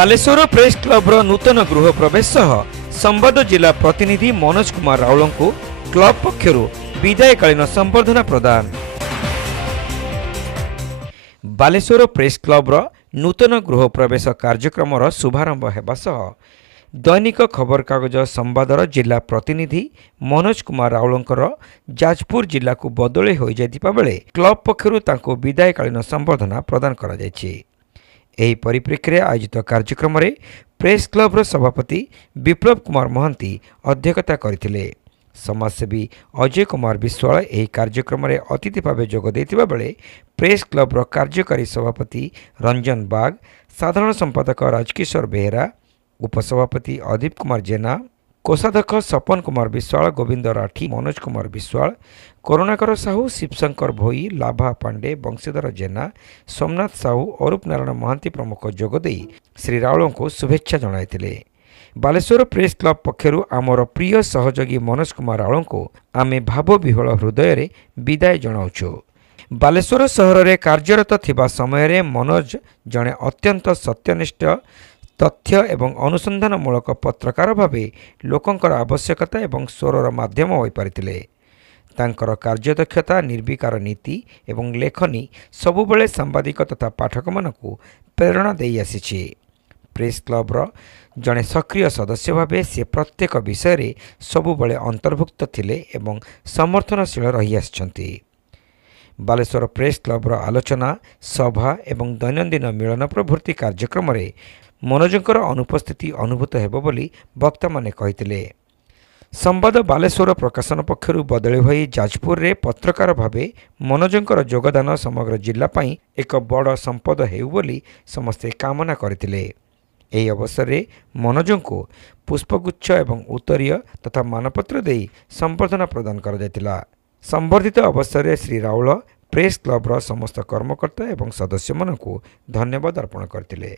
Baleshwar press क्लब्र नूतन गृह प्रवेश सह संवाद जिला प्रतिनिधि मनोज कुमार राउल को क्लब पक्षर विदायकालीन संबर्धना प्रदान। बालेश्वर प्रेस क्लब्र नूतन गृह प्रवेश कार्यक्रम शुभारंभ होगा सह दैनिक खबर कागज संवादर जिला प्रतिनिधि मनोज कुमार राउलंकर जाजपुर जिला को बदली हो जाइतिबा बेले क्लब पक्षर विदायकालीन संबर्धना प्रदान करा जायछि। एही परिप्रेक्षी में आयोजित कार्यक्रम में प्रेस क्लब्र सभापति विप्लव कुमार महांती अध्यक्षता करथिले। समाजसेवी अजय कुमार विश्वाल एही कार्यक्रम में अतिथि भाव जोग देथिबा बेले प्रेस क्लब्र कार्यकारी सभापति रंजन बाग, साधारण संपादक राजकिशोर बेहेरा, उपसभापति अदीप कुमार जेना, कोषाध्यक्ष सपन कुमार विश्वाल, गोविंद राठी, मनोज कुमार विश्वाल, करुणाकर साहू, शिवशंकर भोई, लाभा पांडे, बंशीधर जेना, सोमनाथ साहू, अरूप नारायण महांती प्रमुख जोगदे श्री राउल को शुभेच्छा जणाइथिले। बालेश्वर प्रेस क्लब पक्षर आमर प्रिय सहयोगी मनोज कुमार राउल को आमे भाव विह्वल हृदय विदाय जनाऊछु। बालेश्वर सहर में कार्यरत थिबा समय मनोज जड़े अत्यंत सत्यनिष्ठ तथ्य एवं अनुसंधानमूलक पत्रकार भावे लोकंकर आवश्यकता एवं स्वरर माध्यम हो पारिथिले। तांकर कार्यदक्षता, निर्विकार नीति एवं लेखनी सबुबले सांबादिक तथा पाठक मानकु प्रेरणा देई आसीछि। प्रेस क्लब्र जड़े सक्रिय सदस्य भावे से प्रत्येक विषय रे सबुबले अंतर्भुक्त थिले एवं समर्थनशील रही आछंती। बालेश्वर प्रेस क्लब्र आलोचना सभा एवं दैनंदिन मिलन प्रभृति कार्यक्रम में मनोजंकर अनुपस्थिति अनुभूत हेबो बोली वक्ता माने कहिथिले। संवाद बालेश्वर प्रकाशन पक्षर बदली होई जाजपुर रे पत्रकार भावे मनोजंकर योगदान समग्र जिला पाई एक बड़ संपद हेउ बोली समस्ते कामना करथिले। एही अवसर रे मनोजं को पुष्पगुच्छ एवं उत्तरीय तथा मानपत्र देई संबर्धना प्रदान करा जायतिला। संबर्धित अवसर रे श्री राउल प्रेस क्लब्र समस्त कर्मकर्ता एवं सदस्य मानकु धन्यवाद अर्पण करथिले।